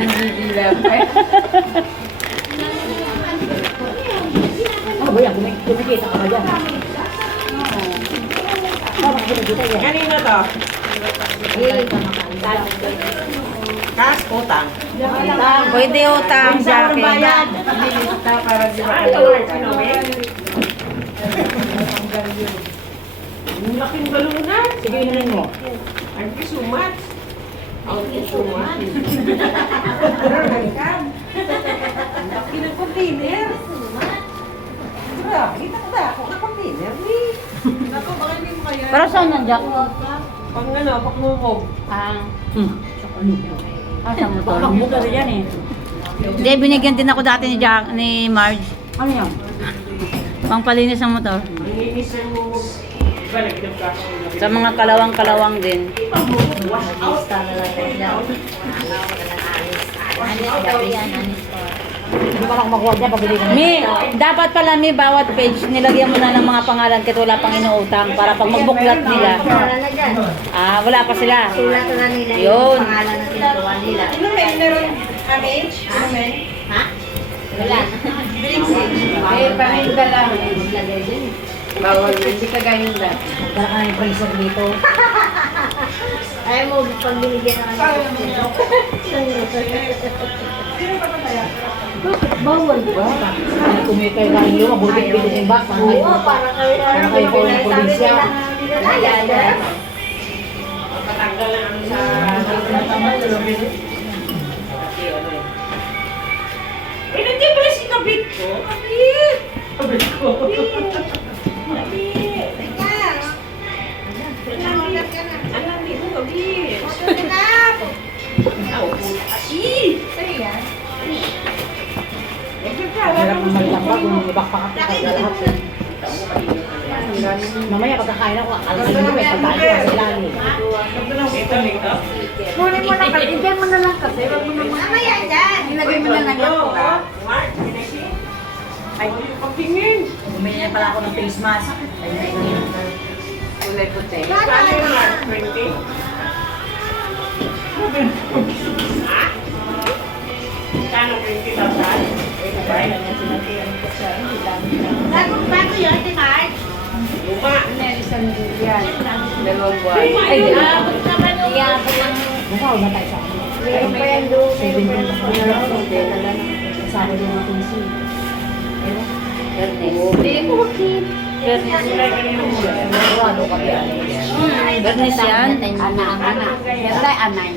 Nangigilam. Ano ba yan? Kumikita ka ba dyan? Bakit kumikita yan? Kanino to? Cash, utang. Pwede utang, Jackie. Para di ba? Ang laking balunan. Sige, inumin mo. Thank you so much. Thank you so much. Ang laki ng container. Grabe, kita ako ng container. Para saan yan, Jack? Pag ano, pakmumog. Sa motor. Makbuka rin yan eh. Hindi, binigyan din ako dati ni Marge. Ano yan? Pangpalinis ng motor. Ang inis ng mumog. Diba, nagdagdag ako. Sa mga kalawang-kalawang din. Wash out. Hindi pa lang makuha dyan, pabili ka na. Dapat pala bawat page nilagyan mo na ng mga pangalan kahit wala pang inuutang para pag magbuklat nila. Wala na dyan. Wala pa sila. Sulat na nila Yun. yung pangalan na tinutuwa nila. Ano meron? Amage? Ano men? Ha? Wala. May parinda lang. Maglagay din. Bawal hindi ka ganyan ba? Magkara ka ng freezer dito. Ayaw mo pag binigyan ng Bawal ba? Ay, kumikay ka rin yun, mabulit-bilit yung box. Oo, para kayo po yung probinsya. Patanggal na ano sa... Eh, nandiyan pala si Kabit ko. Kabit! Kabit ko. Kabit! Alam mo, Kabit. Hirap mo maglambag, umibak pa ka sa lahat. Mamaya pagkakain ako, alasin mo eh, pagkain ko sa ilalim. Ito, ito. Kunin mo lang kasi. Ibigyan mo na lang kasi. Wag mo naman. Mamaya dyan. Ilagay mo na lang yan. Mark, ay, pagtingin. Bumili pala ako ng face mask. Kulay puti. Kano yung Mark? 20? Ha? Kano 20,000? Bago yun, Ate Marge. Luma. Isang yan. Dalawang buwan. Ay, Mukha na tayo sa akin. Meron pa yan doon. Sabi mo ng PC. Ano kami? Bernice yan. Anak. Yan tayo, anak.